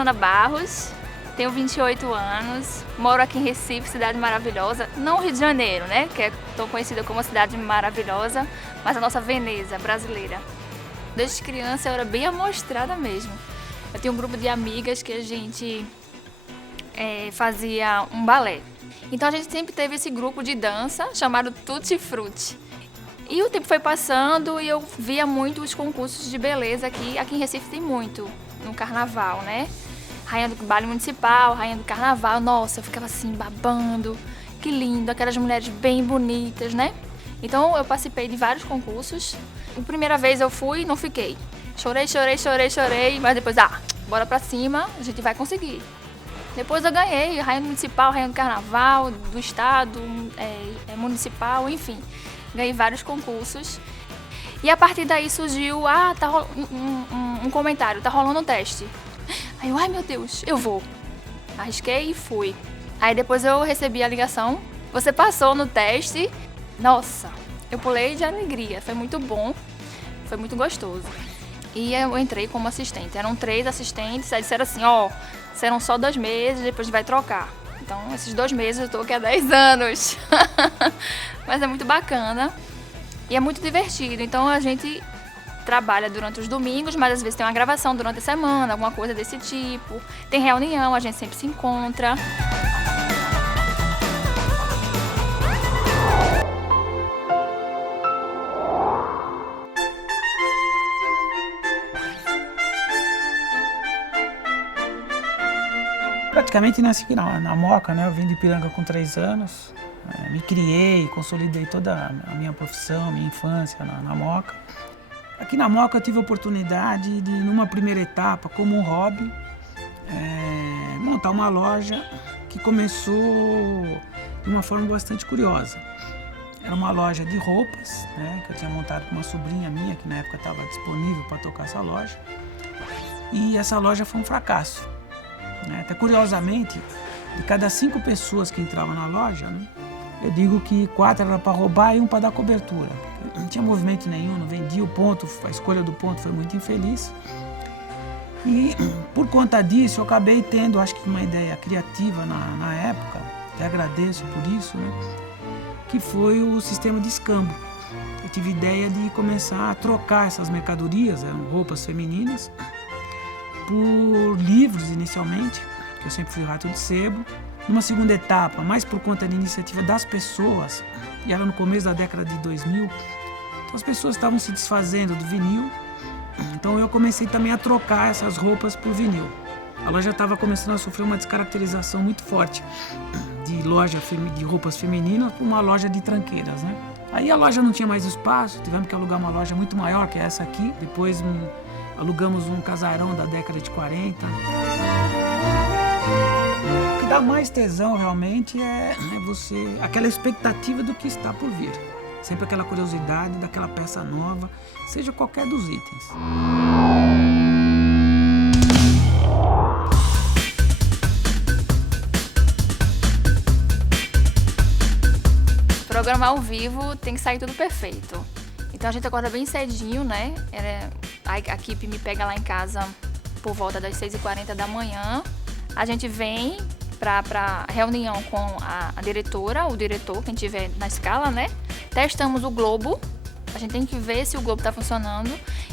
Fernanda Barros, tenho 28 anos, moro aqui em Recife, cidade maravilhosa, não Rio de Janeiro, né, que é tão conhecida como uma cidade maravilhosa, mas a nossa Veneza brasileira. Desde criança eu era bem amostrada mesmo. Eu tinha um grupo de amigas que a gente fazia um balé. Então a gente sempre teve esse grupo de dança chamado Tutti Frutti. E o tempo foi passando e eu via muito os concursos de beleza aqui em Recife tem muito, no carnaval, né? Rainha do baile municipal, rainha do carnaval, nossa, eu ficava assim babando, que lindo, aquelas mulheres bem bonitas, né? Então eu participei de vários concursos. A primeira vez eu fui, não fiquei. Chorei, mas depois, bora pra cima, a gente vai conseguir. Depois eu ganhei rainha municipal, rainha do carnaval, do estado, municipal, enfim. Ganhei vários concursos. E a partir daí surgiu, um comentário, tá rolando um teste. Aí eu, ai meu Deus, eu vou. Arrisquei e fui. Aí depois eu recebi a ligação, você passou no teste. Nossa, eu pulei de alegria, foi muito bom, foi muito gostoso. E eu entrei como assistente, eram 3 assistentes, aí disseram assim, serão só 2 meses, depois vai trocar. Então, esses 2 meses eu estou aqui há 10 anos. Mas é muito bacana e é muito divertido. Então, a gente trabalha durante os domingos, mas às vezes tem uma gravação durante a semana, alguma coisa desse tipo. Tem reunião, a gente sempre se encontra. Praticamente nasci aqui na Moca, né? Eu vim de Ipiranga com 3 anos, me criei, consolidei toda a minha profissão, minha infância na Moca. Aqui na Moca eu tive a oportunidade de, numa primeira etapa, como um hobby, montar uma loja que começou de uma forma bastante curiosa. Era uma loja de roupas, né? Que eu tinha montado com uma sobrinha minha, que na época estava disponível para tocar essa loja. E essa loja foi um fracasso. Até curiosamente, de cada 5 pessoas que entravam na loja, né, eu digo que 4 era para roubar e 1 para dar cobertura. Não tinha movimento nenhum, não vendia o ponto, a escolha do ponto foi muito infeliz. E por conta disso eu acabei tendo, acho que uma ideia criativa na época, e agradeço por isso, né, que foi o sistema de escambo. Eu tive ideia de começar a trocar essas mercadorias, eram roupas femininas, por livros inicialmente, que eu sempre fui rato de sebo. Numa segunda etapa, mais por conta da iniciativa das pessoas, e era no começo da década de 2000, então as pessoas estavam se desfazendo do vinil, então eu comecei também a trocar essas roupas por vinil. A loja estava começando a sofrer uma descaracterização muito forte de loja de roupas femininas para uma loja de tranqueiras, né? Aí a loja não tinha mais espaço, tivemos que alugar uma loja muito maior que essa aqui, depois alugamos um casarão da década de 40. O que dá mais tesão realmente é aquela expectativa do que está por vir. Sempre aquela curiosidade daquela peça nova, seja qualquer dos itens. Programa ao vivo tem que sair tudo perfeito. Então a gente acorda bem cedinho, né? A equipe me pega lá em casa por volta das 6h40 da manhã. A gente vem para reunião com a diretora, o diretor, quem tiver na escala, né? Testamos o globo. A gente tem que ver se o globo está funcionando.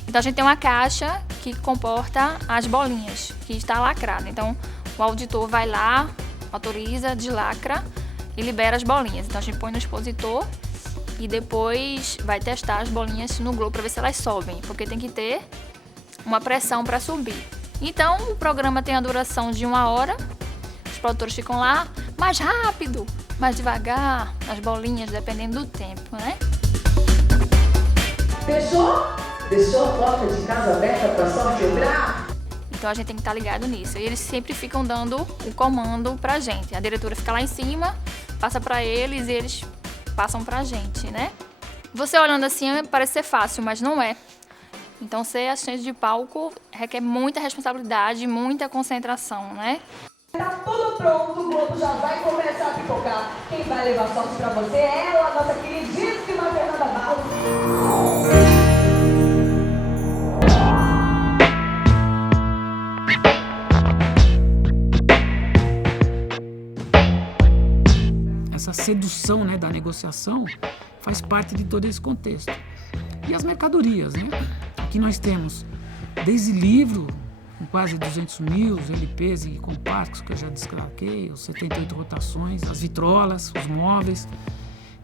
Então a gente tem uma caixa que comporta as bolinhas, que está lacrada. Então o auditor vai lá, autoriza, deslacra e libera as bolinhas. Então a gente põe no expositor e depois vai testar as bolinhas no globo para ver se elas sobem, porque tem que ter uma pressão para subir. Então o programa tem a duração de 1 hora, os produtores ficam lá mais rápido, mais devagar, as bolinhas, dependendo do tempo, né? Fechou? Deixou a porta de casa aberta para sorte entrar? Então a gente tem que estar ligado nisso. E eles sempre ficam dando o comando pra gente. A diretora fica lá em cima, passa para eles e eles passam pra gente, né? Você olhando assim parece ser fácil, mas não é. Então ser assistente de palco requer muita responsabilidade, muita concentração, né? Tá tudo pronto, o Globo já vai começar a pipocar. Quem vai levar sorte pra você é ela, nossa queridíssima Fernanda Barros. sedução, né, da negociação faz parte de todo esse contexto. E as mercadorias, né? Aqui nós temos desde livro, com quase 200 mil, os LPs e compactos que eu já destaquei, os 78 rotações, as vitrolas, os móveis,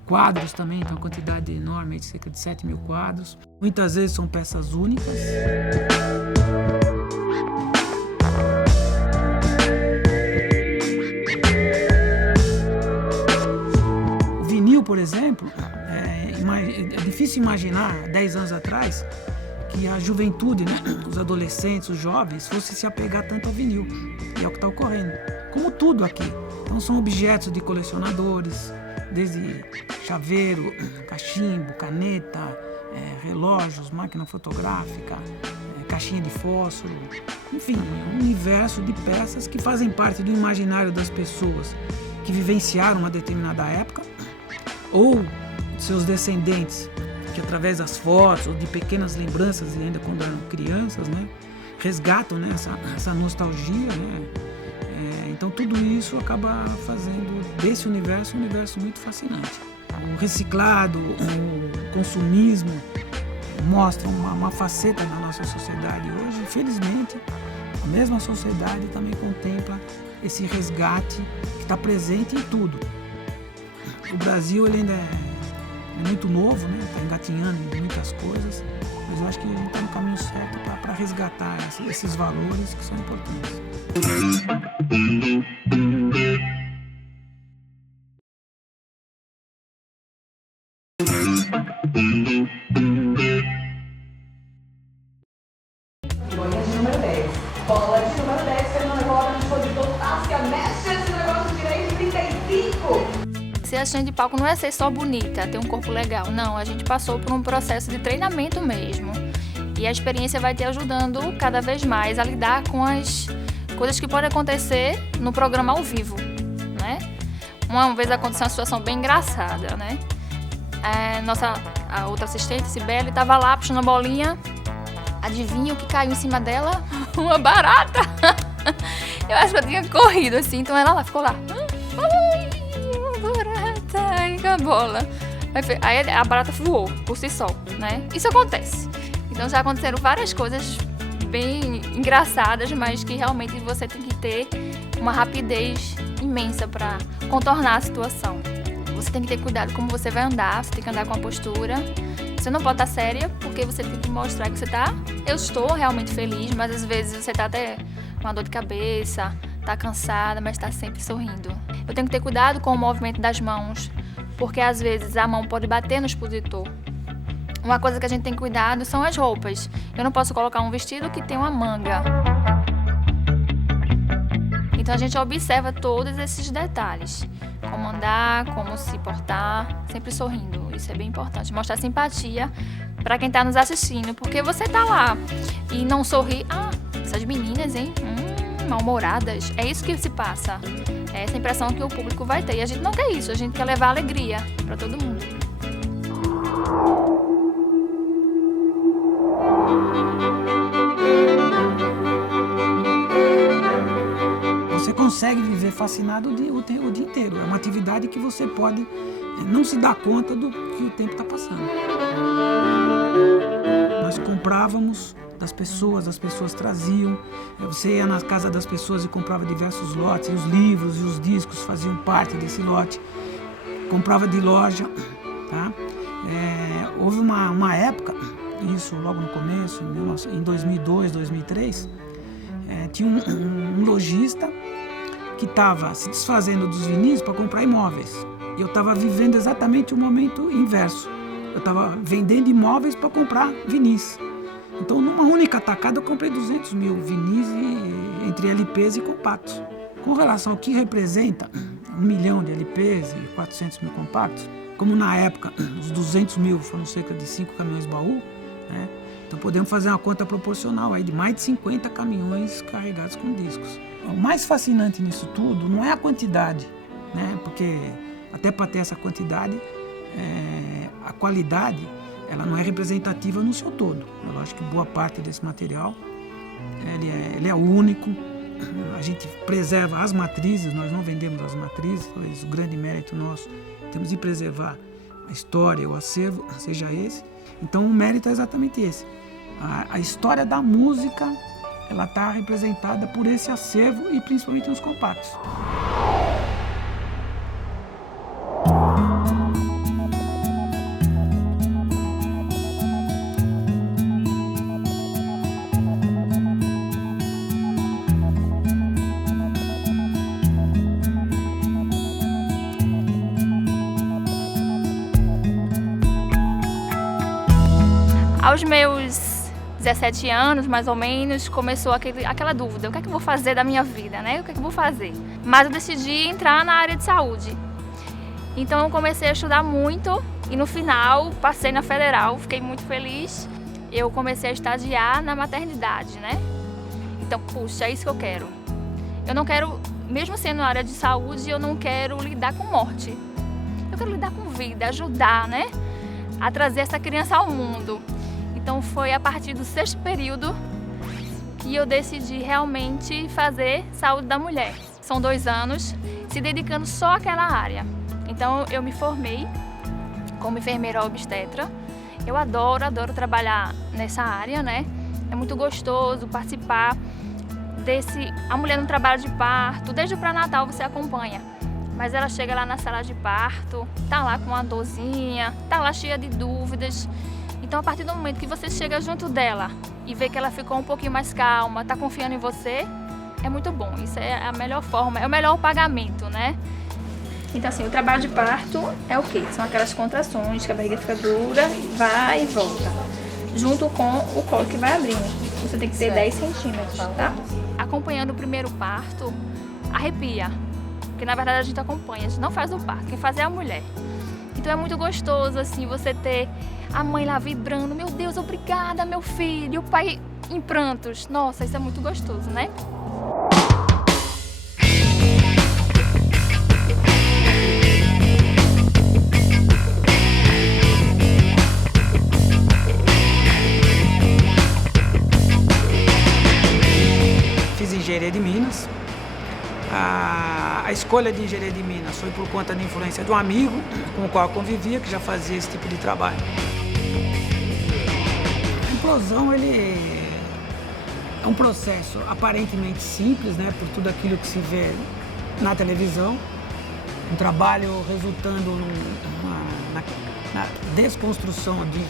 quadros também, então uma quantidade enorme, de cerca de 7 mil quadros. Muitas vezes são peças únicas. O vinil, por exemplo, é difícil imaginar, 10 anos atrás, que a juventude, né, os adolescentes, os jovens, fossem se apegar tanto ao vinil. E é o que está ocorrendo. Como tudo aqui. Então são objetos de colecionadores, desde chaveiro, cachimbo, caneta, relógios, máquina fotográfica, caixinha de fósforo, enfim, um universo de peças que fazem parte do imaginário das pessoas que vivenciaram uma determinada época, ou de seus descendentes, que através das fotos ou de pequenas lembranças, ainda quando eram crianças, né, resgatam, né, essa nostalgia, né? Então tudo isso acaba fazendo desse universo um universo muito fascinante. O reciclado, o consumismo mostram uma faceta da nossa sociedade hoje. Infelizmente, a mesma sociedade também contempla esse resgate que está presente em tudo. O Brasil ele ainda é muito novo, né? Está engatinhando em muitas coisas, mas eu acho que a gente está no caminho certo para resgatar esses valores que são importantes. Bolinha de número 10. Bola de número 10, Fernanda coloca dispositor Tássia, mexe esse negócio direito, 35. Ser assistente de palco não é ser só bonita, ter um corpo legal. Não, a gente passou por um processo de treinamento mesmo. E a experiência vai te ajudando cada vez mais a lidar com as coisas que podem acontecer no programa ao vivo, né? Uma vez aconteceu uma situação bem engraçada, né? A outra assistente, Cibele, estava lá puxando a bolinha. Adivinha o que caiu em cima dela? Uma barata! Eu acho que eu tinha corrido assim, então ela ficou lá. Ai, uma barata! E a bola. Aí a barata voou por si só, né? Isso acontece. Então já aconteceram várias coisas bem engraçadas, mas que realmente você tem que ter uma rapidez imensa para contornar a situação. Você tem que ter cuidado como você vai andar, você tem que andar com a postura. Você não pode estar séria, porque você tem que mostrar que você tá... Eu estou realmente feliz, mas às vezes você tá até com uma dor de cabeça, tá cansada, mas tá sempre sorrindo. Eu tenho que ter cuidado com o movimento das mãos, porque às vezes a mão pode bater no expositor. Uma coisa que a gente tem cuidado são as roupas. Eu não posso colocar um vestido que tem uma manga. Então a gente observa todos esses detalhes. Como andar, como se portar, sempre sorrindo. Isso é bem importante. Mostrar simpatia para quem está nos assistindo. Porque você tá lá e não sorri. Ah, essas meninas, hein? Mal-humoradas. É isso que se passa. É essa impressão que o público vai ter. E a gente não quer isso. A gente quer levar alegria para todo mundo. Você consegue viver fascinado o dia inteiro. É uma atividade que você pode não se dar conta do que o tempo está passando. Nós comprávamos das pessoas, as pessoas traziam. Você ia na casa das pessoas e comprava diversos lotes, e os livros e os discos faziam parte desse lote. Comprava de loja, tá? Houve uma época, isso logo no começo, em 2002, 2003, tinha um lojista que estava se desfazendo dos vinis para comprar imóveis. E eu estava vivendo exatamente o momento inverso. Eu estava vendendo imóveis para comprar vinis. Então, numa única tacada, eu comprei 200 mil vinis entre LPs e compactos. Com relação ao que representa 1 milhão de LPs e 400 mil compactos, como na época os 200 mil foram cerca de 5 caminhões baú, né? Então podemos fazer uma conta proporcional aí de mais de 50 caminhões carregados com discos. O mais fascinante nisso tudo não é a quantidade, né? Porque até para ter essa quantidade, a qualidade ela não é representativa no seu todo. Eu acho que boa parte desse material ele é único. A gente preserva as matrizes, nós não vendemos as matrizes, talvez o grande mérito nosso temos de preservar a história, o acervo, seja esse. Então o mérito é exatamente esse. A história da música, ela está representada por esse acervo e principalmente nos compactos. Aos meus 17 anos, mais ou menos, começou aquela dúvida, o que é que eu vou fazer da minha vida, né? O que é que eu vou fazer? Mas eu decidi entrar na área de saúde. Então eu comecei a estudar muito e no final passei na Federal, fiquei muito feliz. Eu comecei a estagiar na maternidade, né? Então, puxa, é isso que eu quero. Eu não quero, mesmo sendo na área de saúde, eu não quero lidar com morte. Eu quero lidar com vida, ajudar, né? A trazer essa criança ao mundo. Então foi a partir do 6º período que eu decidi realmente fazer saúde da mulher. São 2 anos se dedicando só àquela área. Então eu me formei como enfermeira obstetra. Eu adoro trabalhar nessa área, né? É muito gostoso participar a mulher no trabalho de parto, desde o pré-natal você acompanha. Mas ela chega lá na sala de parto, tá lá com uma dorzinha, tá lá cheia de dúvidas. Então, a partir do momento que você chega junto dela e vê que ela ficou um pouquinho mais calma, tá confiando em você, é muito bom. Isso é a melhor forma, é o melhor pagamento, né? Então, assim, o trabalho de parto é o quê? São aquelas contrações que a barriga fica dura, vai e volta, junto com o colo que vai abrindo. Você tem que ter 10 centímetros, tá? Acompanhando o primeiro parto, arrepia. Porque, na verdade, a gente acompanha, a gente não faz o parto, quem faz é a mulher. Então é muito gostoso, assim, você ter a mãe lá vibrando, meu Deus, obrigada, meu filho, e o pai em prantos. Nossa, isso é muito gostoso, né? Fiz engenharia de Minas. A escolha de engenharia de Minas foi por conta da influência de um amigo com o qual eu convivia, que já fazia esse tipo de trabalho. A implosão, ele é um processo aparentemente simples, né, por tudo aquilo que se vê na televisão. Um trabalho resultando na desconstrução de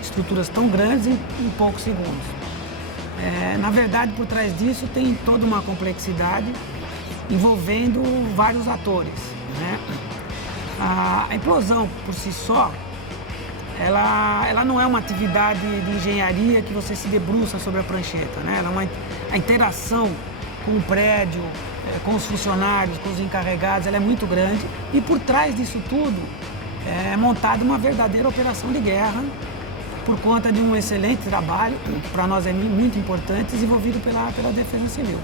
estruturas tão grandes em poucos segundos. Na verdade, por trás disso tem toda uma complexidade envolvendo vários atores, né? A implosão por si só, ela não é uma atividade de engenharia que você se debruça sobre a prancheta, né? Ela a interação com o prédio, com os funcionários, com os encarregados, ela é muito grande e por trás disso tudo é montada uma verdadeira operação de guerra por conta de um excelente trabalho, que para nós é muito importante, desenvolvido pela Defesa Civil.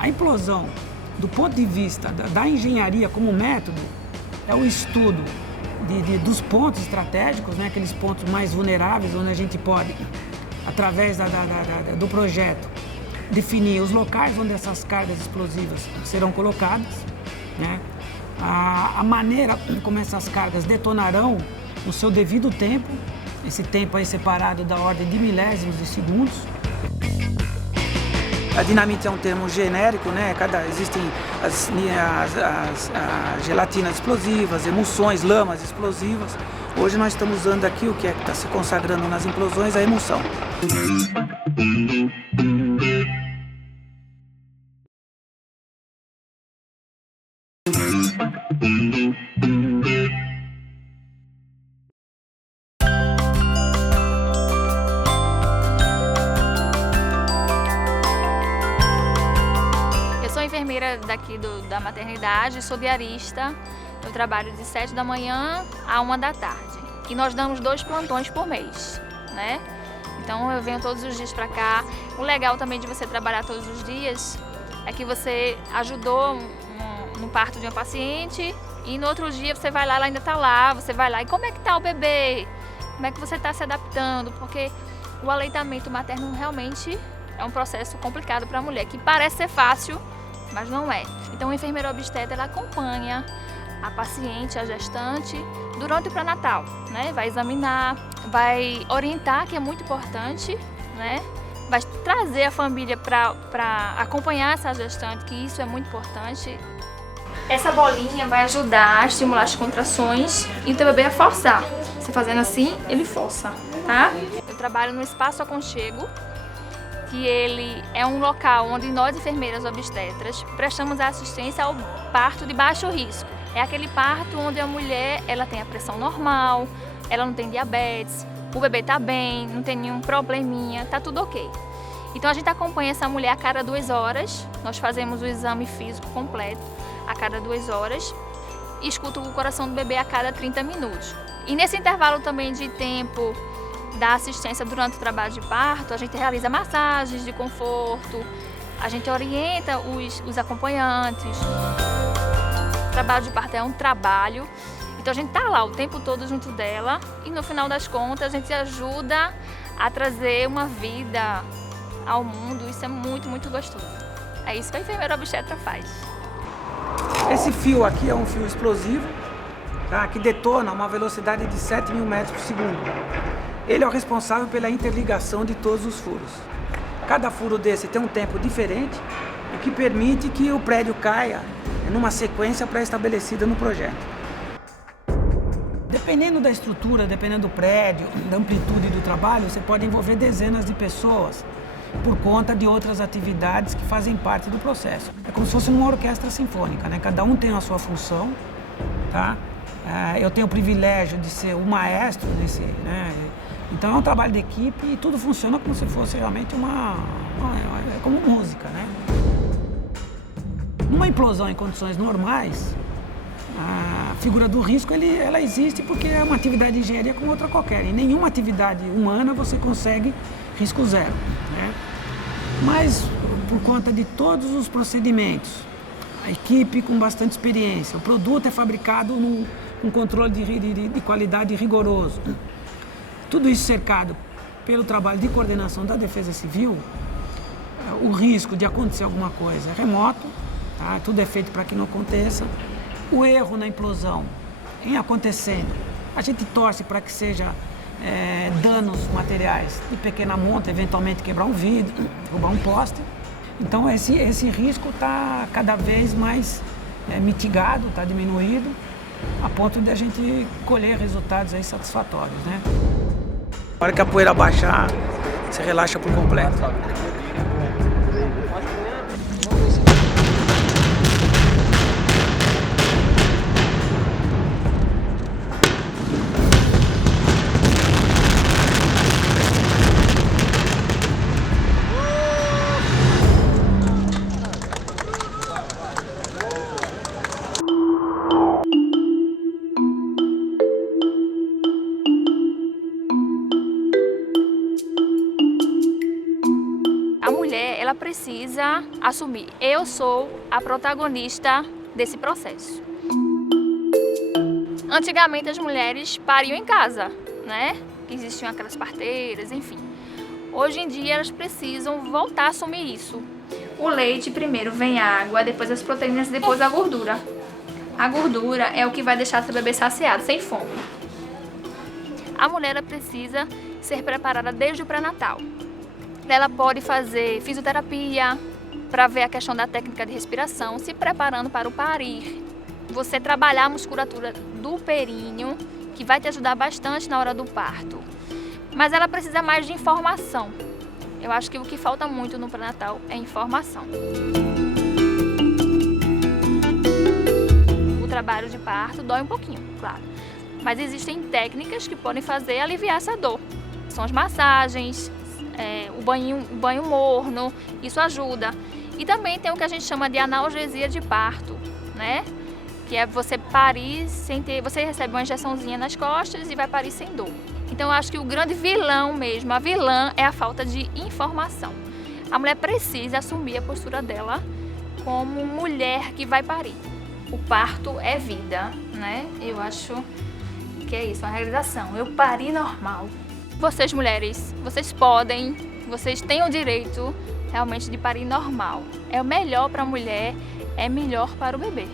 A implosão, do ponto de vista da engenharia como método, é o estudo dos pontos estratégicos, né, aqueles pontos mais vulneráveis, onde a gente pode, através do projeto, definir os locais onde essas cargas explosivas serão colocadas, né, a maneira como essas cargas detonarão no seu devido tempo, esse tempo aí separado da ordem de milésimos de segundos. A dinamite é um termo genérico, né? Existem as gelatinas explosivas, emulsões, lamas explosivas. Hoje nós estamos usando aqui o que está se consagrando nas implosões, a emulsão. Enfermeira daqui da maternidade, sou diarista, eu trabalho de 7 da manhã a 1 da tarde e nós damos 2 plantões por mês, né? Então eu venho todos os dias para cá. O legal também de você trabalhar todos os dias é que você ajudou no parto de uma paciente e no outro dia você vai lá, ela ainda está lá, você vai lá e como é que está o bebê? Como é que você está se adaptando? Porque o aleitamento materno realmente é um processo complicado para a mulher, que parece ser fácil, mas não é. Então, o enfermeiro obstetra, ela acompanha a paciente, a gestante, durante o pré-natal, né? Vai examinar, vai orientar, que é muito importante, né? Vai trazer a família para acompanhar essa gestante, que isso é muito importante. Essa bolinha vai ajudar a estimular as contrações e o teu bebê a forçar. Você fazendo assim, ele força, tá? Eu trabalho no Espaço Aconchego, que ele é um local onde nós, enfermeiras obstetras, prestamos assistência ao parto de baixo risco. É aquele parto onde a mulher ela tem a pressão normal, ela não tem diabetes, o bebê está bem, não tem nenhum probleminha, tá tudo ok. Então a gente acompanha essa mulher a cada 2 horas, nós fazemos o exame físico completo a cada 2 horas e escuta o coração do bebê a cada 30 minutos. E nesse intervalo também de tempo da assistência durante o trabalho de parto, a gente realiza massagens de conforto, a gente orienta os acompanhantes. O trabalho de parto é um trabalho, então a gente está lá o tempo todo junto dela e no final das contas a gente ajuda a trazer uma vida ao mundo, isso é muito, muito gostoso. É isso que a enfermeira obstetra faz. Esse fio aqui é um fio explosivo, tá? Que detona a uma velocidade de 7.000 metros por segundo. Ele é o responsável pela interligação de todos os furos. Cada furo desse tem um tempo diferente, o que permite que o prédio caia numa sequência pré-estabelecida no projeto. Dependendo da estrutura, dependendo do prédio, da amplitude do trabalho, você pode envolver dezenas de pessoas por conta de outras atividades que fazem parte do processo. É como se fosse uma orquestra sinfônica, né? Cada um tem a sua função, tá? Eu tenho o privilégio de ser o maestro desse, né? Então é um trabalho de equipe e tudo funciona como se fosse realmente como música, né? Numa implosão em condições normais, a figura do risco ela existe porque é uma atividade de engenharia como outra qualquer. Em nenhuma atividade humana você consegue risco zero, né? Mas por conta de todos os procedimentos, a equipe com bastante experiência, o produto é fabricado num controle de qualidade rigoroso. Tudo isso cercado pelo trabalho de coordenação da Defesa Civil, o risco de acontecer alguma coisa é remoto, tá? Tudo é feito para que não aconteça. O erro na implosão, em acontecendo, a gente torce para que seja danos materiais de pequena monta, eventualmente quebrar um vidro, derrubar um poste. Então esse risco está cada vez mais mitigado, está diminuído, a ponto de a gente colher resultados aí satisfatórios, né? Na hora que a poeira baixar, você relaxa por completo. Ela precisa assumir, eu sou a protagonista desse processo. Antigamente as mulheres pariam em casa, né? Existiam aquelas parteiras, enfim. Hoje em dia elas precisam voltar a assumir isso. O leite primeiro vem a água, depois as proteínas, depois a gordura. A gordura é o que vai deixar seu bebê saciado, sem fome. A mulher ela precisa ser preparada desde o pré-natal. Ela pode fazer fisioterapia para ver a questão da técnica de respiração, se preparando para o parir. Você trabalhar a musculatura do períneo, que vai te ajudar bastante na hora do parto. Mas ela precisa mais de informação. Eu acho que o que falta muito no pré-natal é informação. O trabalho de parto dói um pouquinho, claro. Mas existem técnicas que podem fazer aliviar essa dor. São as massagens, o banho morno, isso ajuda. E também tem o que a gente chama de analgesia de parto, né? Que é você parir sem ter... Você recebe uma injeçãozinha nas costas e vai parir sem dor. Então eu acho que o grande vilão mesmo, a vilã, é a falta de informação. A mulher precisa assumir a postura dela como mulher que vai parir. O parto é vida, né? Eu acho que é isso, uma realização. Eu pari normal. Vocês mulheres, vocês têm o direito realmente de parir normal. É o melhor para a mulher, é melhor para o bebê.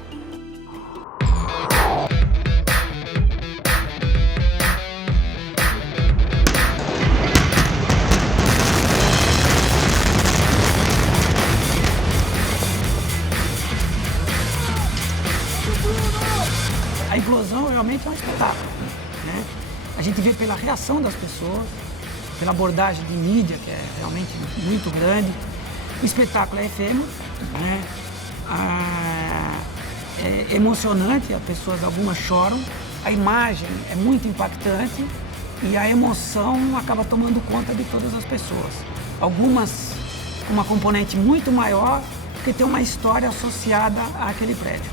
né? A gente vê pela reação das pessoas, pela abordagem de mídia, que é realmente muito grande. O espetáculo é efêmero, né? É emocionante, as pessoas, algumas choram, a imagem é muito impactante e a emoção acaba tomando conta de todas as pessoas. Algumas uma componente muito maior, porque tem uma história associada àquele prédio.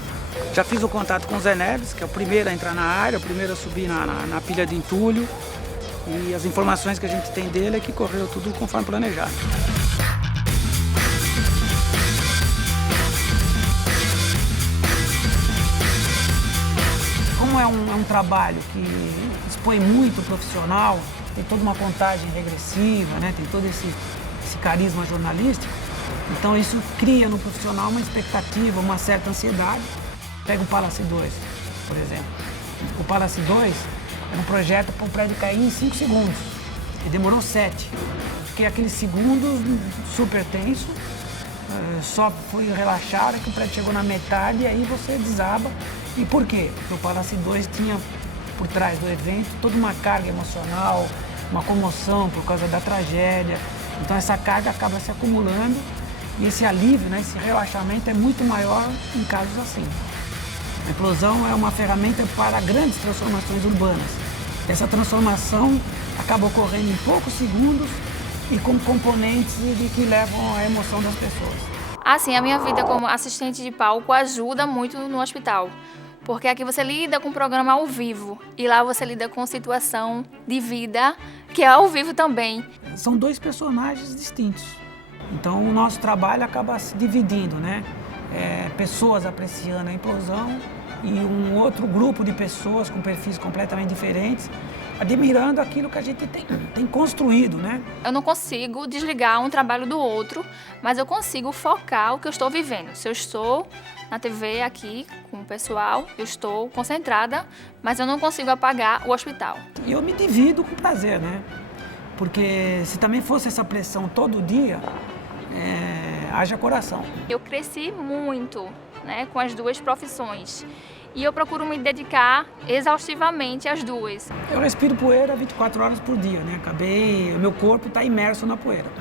Já fiz o contato com o Zé Neves, que é o primeiro a entrar na área, o primeiro a subir na pilha de entulho, e as informações que a gente tem dele é que correu tudo conforme planejado. Como é um trabalho que expõe muito o profissional, tem toda uma contagem regressiva, né? Tem todo esse carisma jornalístico, então isso cria no profissional uma expectativa, uma certa ansiedade. Pega o Palace 2, por exemplo. O Palace 2 era um projeto para o prédio cair em 5 segundos, e demorou 7, porque aqueles segundos super tenso, só foi relaxar que o prédio chegou na metade e aí você desaba. E por quê? Porque o Palace 2 tinha por trás do evento toda uma carga emocional, uma comoção por causa da tragédia. Então essa carga acaba se acumulando e esse alívio, né, esse relaxamento é muito maior em casos assim. A implosão é uma ferramenta para grandes transformações urbanas. Essa transformação acaba ocorrendo em poucos segundos e com componentes que levam à emoção das pessoas. Assim, a minha vida como assistente de palco ajuda muito no hospital, porque aqui você lida com um programa ao vivo e lá você lida com situação de vida que é ao vivo também. São 2 personagens distintos, então o nosso trabalho acaba se dividindo, né? Pessoas apreciando a implosão e um outro grupo de pessoas com perfis completamente diferentes admirando aquilo que a gente tem construído, né? Eu não consigo desligar um trabalho do outro, mas eu consigo focar o que eu estou vivendo. Se eu estou na TV aqui com o pessoal, eu estou concentrada, mas eu não consigo apagar o hospital. E eu me divido com prazer, né? Porque se também fosse essa pressão todo dia, haja coração. Eu cresci muito, né, com as 2 profissões. E eu procuro me dedicar exaustivamente às 2. Eu respiro poeira 24 horas por dia, né? Meu corpo está imerso na poeira.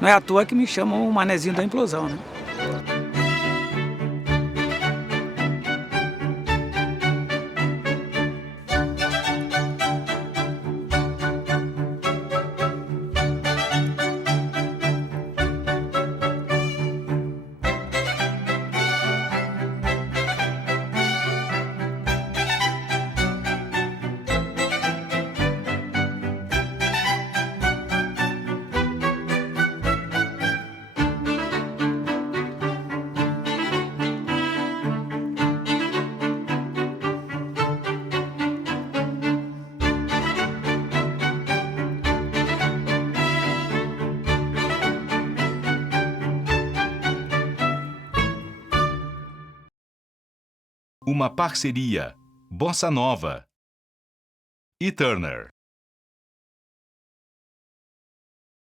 Não é à toa que me chamam o manezinho da implosão, né? Uma parceria Bossa Nova e Turner.